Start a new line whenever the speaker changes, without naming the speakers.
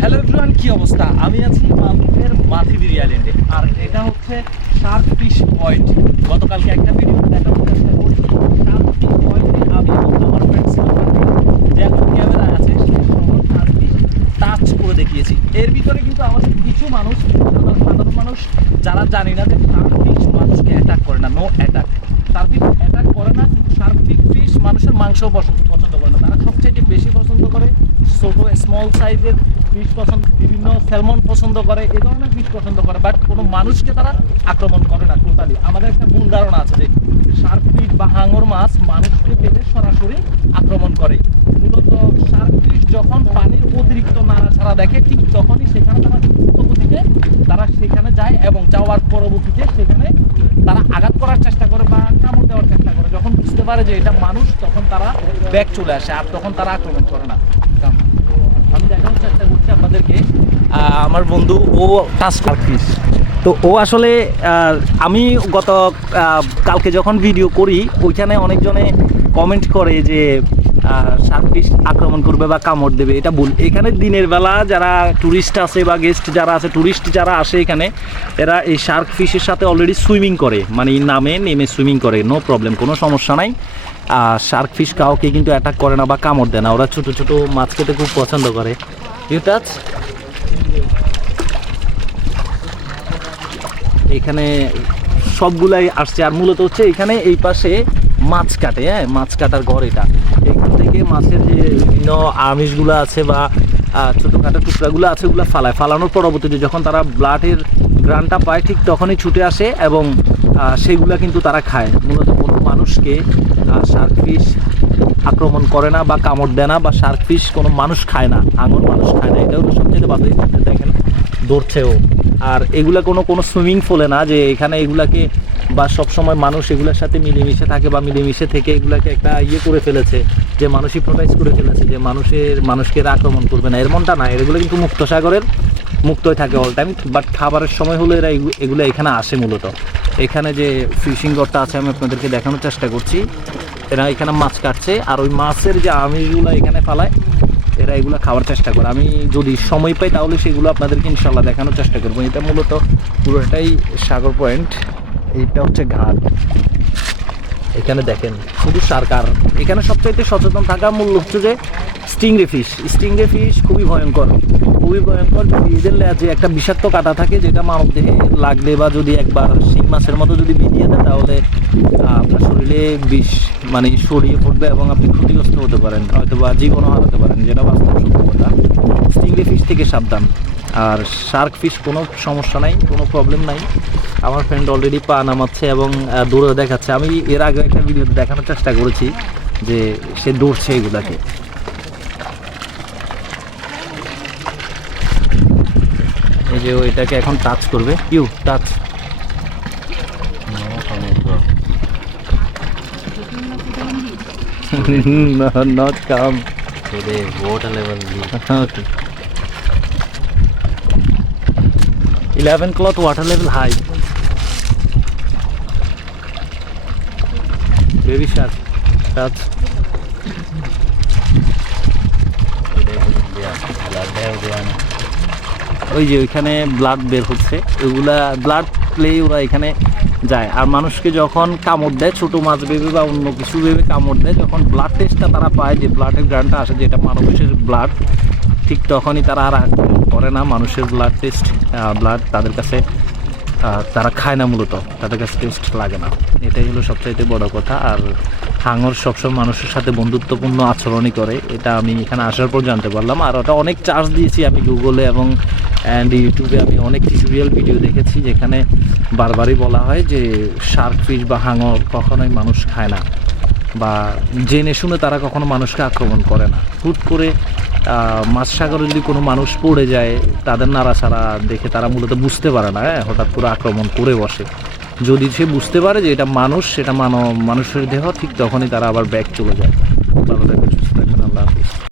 Hello everyone কি অবস্থা? আমি আছি মালদ্বীপের মাথিবিরি আইল্যান্ডে আর এটা হচ্ছে শার্ক ফিশ পয়েন্ট গতকালকে একটা ভিডিও দেখানোর চেষ্টা করছি। শার্ক ফিশ পয়েন্টে আমি আমার ফ্রেন্ড যে এখন ক্যামেরা আছে, সে শার্ক ফিশ টাচ করে দেখিয়েছি। এর ভিতরে কিন্তু আমাদের কিছু মানুষ, সাধারণ মানুষ, যারা জানি না যে শার্ক ফিশ মানুষকে অ্যাটাক করে না no attack shark fish attack করে না, কিন্তু শার্ক ফিশ মানুষের মাংস পছন্দ করে না। তারা সবচেয়ে বেশি পছন্দ করে ছোট স্মল সাইজের ফিশ পছন্দ, বিভিন্ন স্যালমন পছন্দ করে এই ধরনের ফিশ পছন্দ করে বাট কোনো মানুষকে তারা আক্রমণ করে না টোটালি আমাদের একটা ভুল ধারণা আছে যে শার্ক ফিশ বা হাঙর মাছ মানুষকে পেলে সরাসরি আক্রমণ করে। মূলত শার্ক ফিশ যখন পানির অতিরিক্ত নাড়াছাড়া দেখে, ঠিক তখনই সেখানে তারা দ্রুত গতিতে তারা সেখানে যায় এবং যাওয়ার পরবর্তীতে সেখানে তারা আঘাত করার চেষ্টা করে বা কামড় দেওয়ার চেষ্টা করে। যখন বুঝতে পারে যে এটা মানুষ, তখন তারা ব্যাগ চলে আসে, আর তখন তারা আক্রমণ করে না। আপনাদেরকে। আমার বন্ধু, ও টাচ ফিশ তো ও আসলে আমি গত কালকে যখন ভিডিও করি, ওইখানে অনেকজনে কমেন্ট করে যে ফিশ আক্রমণ করবে বা কামড় দেবে, এটা ভুল। এখানে দিনের বেলা যারা ট্যুরিস্ট আছে বা গেস্ট যারা আছে ট্যুরিস্ট যারা আসে এখানে, এরা এই শার্ক ফিশের সাথে অলরেডি সুইমিং করে। মানে নামে নেমে সুইমিং করে নো প্রবলেম কোনো সমস্যা নাই। শার্ক ফিশ কাউকে কিন্তু অ্যাটাক করে না বা কামড় দেয় না। ওরা ছোট ছোট মাছ খেতে খুব পছন্দ করে। ইউ টাচ এখানে সবগুলাই আসছে আর মূলত হচ্ছে এখানে এই পাশে মাছ কাটে হ্যাঁ? মাছ কাটার ঘর এটা। এখান থেকে মাছের যে বিভিন্ন আমিষগুলো আছে বা ছোটোখাটো টুকরাগুলো আছে, ওগুলো ফালায়। ফালানোর পরবর্তীতে যখন তারা ব্লাডের গ্রানটা পায়, ঠিক তখনই ছুটে আসে এবং সেগুলা কিন্তু তারা খায়। মূলত কোনো মানুষকে শার্ক ফিশ আক্রমণ করে না বা কামড় দেয় না বা শার্ক ফিশ কোনো মানুষ খায় না, আঙুর মানুষ খায় না এটা হলো সবচেয়ে বাদে দেখেন ধরছেও আর এগুলা কোনো কোনো সুইমিং ফলে না, যে এখানে এগুলাকে বা সব সময় মানুষ এগুলোর সাথে মিলেমিশে থাকে বা মিলেমিশে থেকে এগুলাকে একটা ইয়ে করে ফেলেছে, যে মানুষ হিপনোটাইজ করে ফেলেছে, যে মানুষের, মানুষকে আক্রমণ করবে না। এমনটা না এগুলো কিন্তু মুক্ত সাগরের মুক্তই থাকে অল টাইম বাট খাবারের সময় হলে এরা এগু- এগুলো এখানে আসে মূলত। এখানে যে ফিশিং ঘরটা আছে, আমি আপনাদেরকে দেখানোর চেষ্টা করছি। এরা এখানে মাছ কাটছে, আর ওই মাছের যে আমিষগুলো এখানে ফালায়, এরা এগুলো খাওয়ার চেষ্টা করে। আমি যদি সময় পাই, তাহলে সেগুলো আপনাদেরকে ইনশাল্লাহ দেখানোর চেষ্টা করব। এটা মূলত পুরোটাই সাগর পয়েন্ট। এইটা হচ্ছে ঘাট। এখানে দেখেন, শুধু সরকার এখানে সবচাইতে সচেতন থাকা মূল হচ্ছে যে স্টিংরে ফিশ স্টিংরে ফিশ খুবই ভয়ঙ্কর। খুবই ভয়ঙ্কর যদি এদের লেজে একটা বিষাক্ত কাটা থাকে যেটা মানব দেহে লাগলে বা যদি একবার শিং মাছের মতো যদি বিধিয়ে দেয়, তাহলে আপনার শরীরে বিষ মানে ছড়িয়ে পড়বে এবং আপনি ক্ষতিগ্রস্ত হতে পারেন। হয়তো বা জীবনও হারাতে পারেন, যেটা বাস্তব সত্য কথা স্টিংরে ফিশ থেকে সাবধান। আর শার্ক ফিশ কোনো সমস্যা নাই, কোনো প্রবলেম নাই। আমার ফ্রেন্ড অলরেডি পা নামাচ্ছে এবং দৌড়ে দেখাচ্ছে। আমি এর আগে একটা ভিডিও দেখানোর চেষ্টা করেছি যে সে দৌড়ছে এগুলাকে। যে ওইটাকে এখন টাচ করবে। You touch eleven cloth
water level high baby sir touch Yeah,
ওই যে ওইখানে ব্লাড বের হচ্ছে। ওইগুলা ব্লাড প্লে ওরা এখানে যায়। আর মানুষকে যখন কামড় দেয়, ছোটো মাছ ভেবে বা অন্য কিছু ভেবে কামড় দেয়, যখন ব্লাড টেস্টটা তারা পায়, যে ব্লাডের গ্রানটা আসে, যেটা মানুষের ব্লাড ঠিক তখনই তারা আর করে না। মানুষের ব্লাড টেস্ট ব্লাড তাদের কাছে তারা খায় না মূলত। তাদের কাছে টেস্ট লাগে না। এটাই হলো সবচাইতে বড় কথা। আর হাঙর সবসময় মানুষের সাথে বন্ধুত্বপূর্ণ আচরণই করে। এটা আমি এখানে আসার পর জানতে পারলাম। আর ওটা অনেক চার্জ দিয়েছি আমি গুগলে এবং অ্যান্ড ইউটিউবে আমি অনেক টিউটোরিয়াল ভিডিও দেখেছি যেখানে বারবারই বলা হয় যে শার্ক ফিশ বা হাঙর কখনোই মানুষ খায় না বা জেনে শুনে তারা কখনো মানুষকে আক্রমণ করে না। হুট করে মাছ সাগরে যদি কোনো মানুষ পড়ে যায়, তাদের নাড়াচাড়া দেখে তারা মূলত বুঝতে পারে না হ্যাঁ হঠাৎ করে আক্রমণ করে বসে। যদি সে বুঝতে পারে যে এটা মানুষ, সেটা মানব, মানুষের দেহ, ঠিক তখনই তারা আবার ব্যাগ চলে যায়।